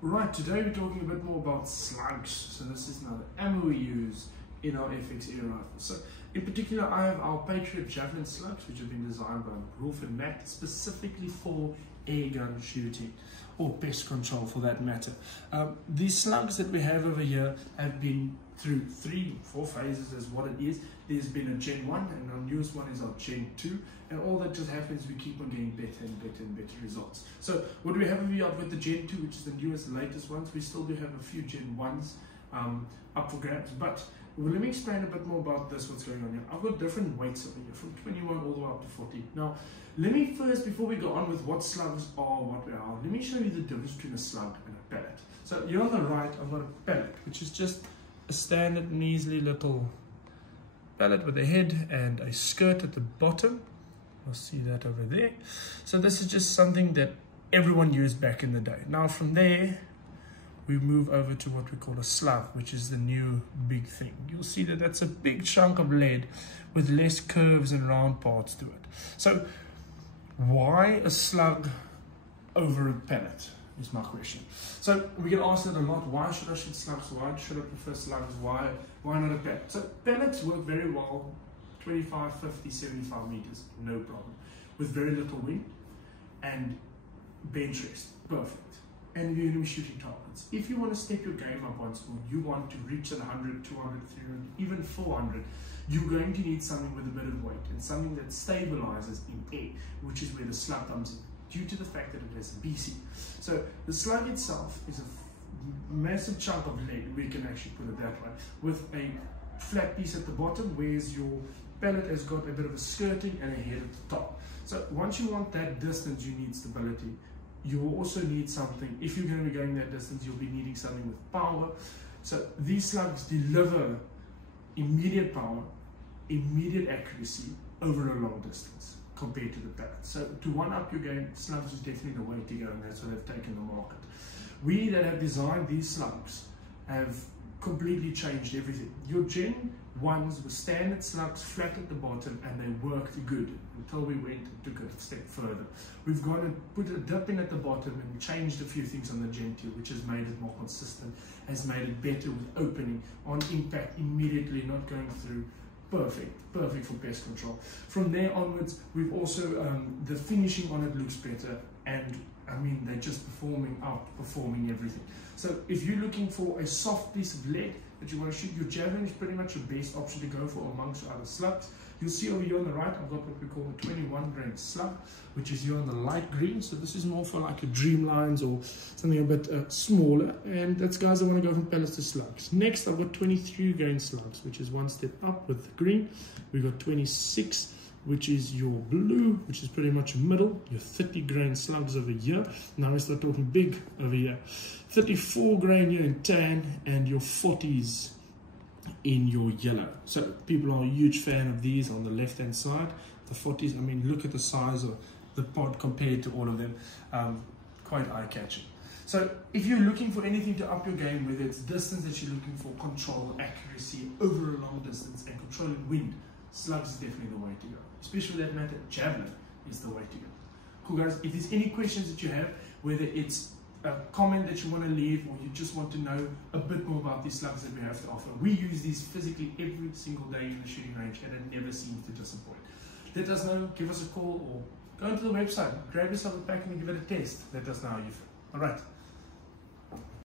Right, today we're talking a bit more about slugs. So this is now the ammo we use in our FX air rifle. So in particular, I have our Patriot Javelin Slugs, which have been designed by Rolf and Matt specifically for air gun shooting or pest control for that matter. These slugs that we have over here have been through 3-4 phases as what it is. There's been a Gen 1 and our newest one is our Gen 2, and all that just happens, we keep on getting better and better and better results. So what do we have over here with the Gen 2, which is the newest, latest ones? We still do have a few Gen 1s up for grabs, but let me explain a bit more about this, what's going on here. I've got different weights over here, from 21 all the way up to 40. Now, let me first, before we go on with what slugs are, what we are, let me show you the difference between a slug and a pellet. So here on the right, I've got a pellet, which is just a standard measly little pellet with a head and a skirt at the bottom. You'll see that over there. So this is just something that everyone used back in the day. Now from there, we move over to what we call a slug, which is the new big thing. You'll see that that's a big chunk of lead with less curves and round parts to it. So why a slug over a pellet is my question. So we get asked that a lot. Why should I shoot slugs? Why should I prefer slugs? Why not a pellet? So pellets work very well, 25, 50, 75 meters, no problem, with very little wind and bench rest, perfect. And you're going to be shooting targets. If you want to step your game up once more, you want to reach at 100, 200, 300, even 400, you're going to need something with a bit of weight and something that stabilizes in air, which is where the slug comes in, due to the fact that it has BC. So the slug itself is a massive chunk of lead, we can actually put it that way, with a flat piece at the bottom, whereas your pellet has got a bit of a skirting and a head at the top. So once you want that distance, you need stability. You will also need something, if you're going to be going that distance, you'll be needing something with power. So these slugs deliver immediate power, immediate accuracy over a long distance compared to the pellet. So to one up your game, slugs is definitely the way to go, and that's what they've taken the market. We that have designed these slugs have completely changed everything. Your Gen 1s were standard slugs, flat at the bottom, and they worked good until we went and took a step further. We've gone and put a dip in at the bottom and changed a few things on the Gen 2, which has made it more consistent, has made it better with opening, on impact, immediately, not going through. Perfect for pest control. From there onwards, we've also, the finishing on it looks better, and I mean, they're just outperforming everything. So if you're looking for a soft piece of lead that you want to shoot, your Javelin is pretty much your best option to go for amongst other slugs. You'll see over here on the right, I've got what we call a 21 grain slug, which is here on the light green. So this is more for like your Dreamlines or something a bit smaller. And that's guys that want to go from pellets to slugs. Next, I've got 23 grain slugs, which is one step up with the green. We've got 26, which is your blue, which is pretty much middle, your 30 grain slugs over here. Now we start talking big over here. 34 grain here in tan, and your 40s in your yellow. So people are a huge fan of these on the left hand side. The 40s, I mean, look at the size of the pod compared to all of them. Quite eye-catching. So if you're looking for anything to up your game, whether it's distance that you're looking for, control, accuracy over a long distance, and controlling wind, slugs is definitely the way to go. Especially for that matter, Javelin is the way to go. Cool guys, if there's any questions that you have, whether it's a comment that you want to leave or you just want to know a bit more about these slugs that we have to offer, we use these physically every single day in the shooting range, and it never seems to disappoint. Let us know, give us a call, or go into the website, grab yourself a pack and give it a test. Let us know how you feel. Alright.